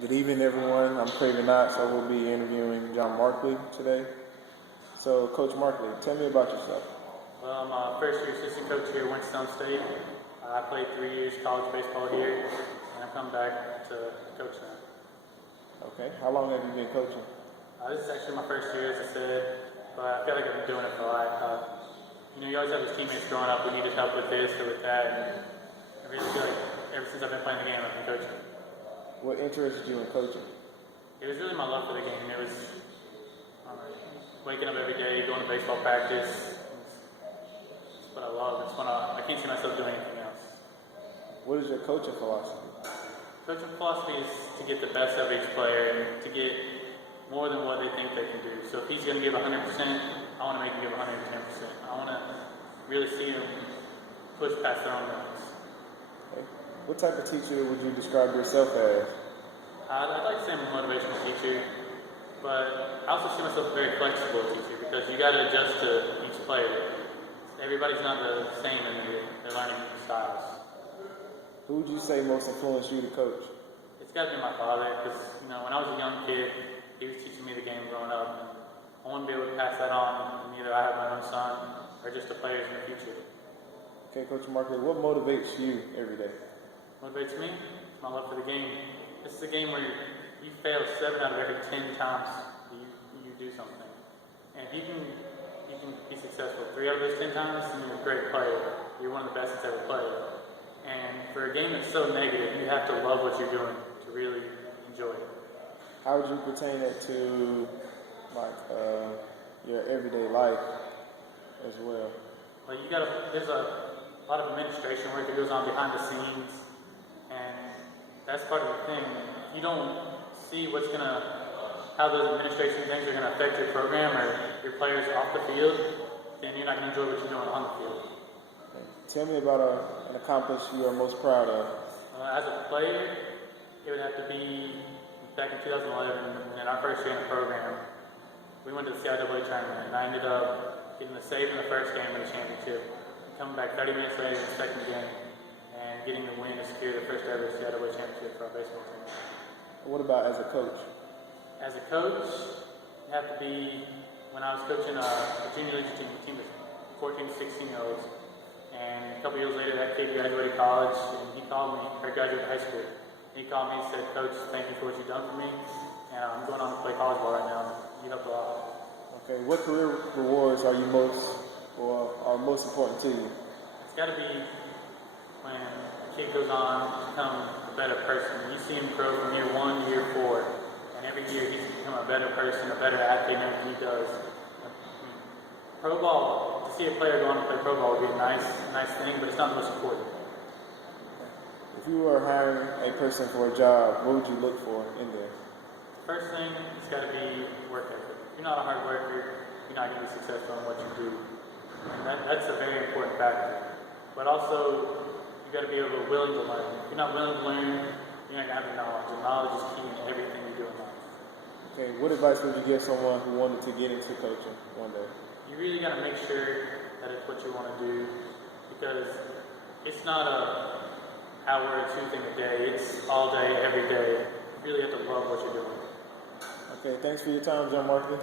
Good evening, everyone. I'm Craven Knott, so we'll be interviewing John Markley today. So, Coach Markley, tell me about yourself. Well, I'm a first-year assistant coach here at Winston State. I played 3 years college baseball here, and I've come back to coach now. Okay. How long have you been coaching? This is actually my first year, as I said, but I feel like I've been doing it for life. You always have those teammates growing up who needed help with this or with that, and I really feel like ever since I've been playing the game, I've been coaching. What interested you in coaching? It was really my love for the game. It was waking up every day, going to baseball practice. It's what I love. I can't see myself doing anything else. What is your coaching philosophy? Coaching philosophy is to get the best out of each player and to get more than what they think they can do. So if he's going to give 100%, I want to make him give 110%. I want to really see him push past their own limits. Okay. What type of teacher would you describe yourself as? I'd like to say I'm a motivational teacher, but I also see myself a very flexible teacher because you got to adjust to each player. Everybody's not the same in their learning styles. Who would you say most influenced you to coach? It's got to be my father because when I was a young kid, he was teaching me the game growing up. I want to be able to pass that on, and either I have my own son or just the players in the future. Okay, Coach Markley, what motivates you every day? Motivates me? My love for the game. This is a game where you fail 7 out of every 10 times you do something. And if you can be successful 3 out of those 10 times, then you're a great player. You're one of the best that's ever played. And for a game that's so negative, you have to love what you're doing to really enjoy it. How would you pertain it to your everyday life as well? Well, there's a lot of administration work that goes on behind the scenes, and that's part of the thing. If you don't see how those administration things are going to affect your program or your players off the field, then you're not going to enjoy what you're doing on the field. Okay. Tell me about an accomplishment you are most proud of. As a player, it would have to be back in 2011, in our first year in the program. We went to the CIAA tournament, and I ended up getting the save in the first game of the championship, coming back 30 minutes later in the second game, and getting the win to secure the first ever CIAA championship for our baseball team. What about as a coach? As a coach, it had to be when I was coaching a junior league team of 14 to 16-year-olds, and a couple years later that kid graduated college, and he called me, or graduated high school. He called me and said, "Coach, thank you for what you've done for me, and I'm going on to play college ball right now. You helped a lot." Okay, what career rewards are most important to you? It's got to be when a kid goes on to become a better person. You see him grow from year 1 to year 4, and every year he's become a better person, a better athlete in everything he does. Pro ball, to see a player go on to play pro ball would be a nice thing, but it's not the most important. If you were hiring a person for a job, what would you look for in there? First thing, it's got to be work ethic. If you're not a hard worker, you're not going to be successful in what you do. And that's a very important factor. But also, you got to be willing to learn. If you're not willing to learn, you're not going to have the knowledge. And knowledge is key in everything you do in life. Okay, what advice would you give someone who wanted to get into coaching one day? You really got to make sure that it's what you want to do, because it's not a hour or 2 thing a day. It's all day, every day. You really have to love what you're doing. Okay, thanks for your time, John Markley.